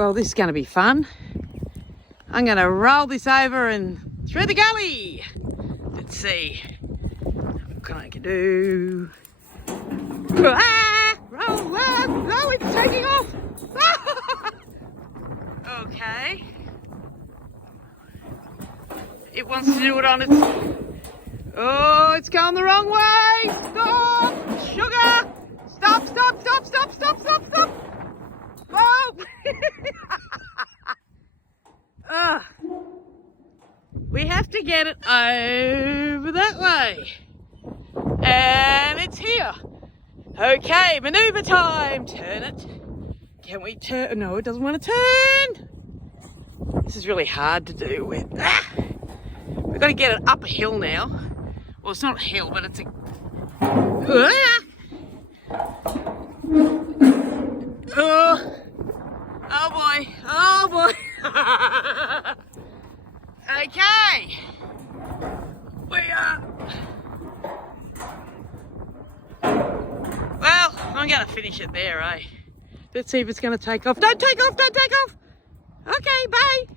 Well, this is going to be fun. I'm going to roll this over and through the gully. Let's see. What can I do? Ah! Roll, no, it's taking off. Okay. It wants to do it on its... Oh, it's going the wrong way. Stop! Sugar! Stop, stop, stop, stop, stop, stop, stop. Oh! We have to get it over that way. And it's here. Okay, maneuver time. Turn it. Can we turn? No, it doesn't want to turn. This is really hard to do. We've got to get it up a hill now. Well, it's not a hill, but it's a... Oh boy, oh boy. Okay. We are... Well, I'm going to finish it there, eh? Let's see if it's going to take off. Don't take off, don't take off. Okay, bye.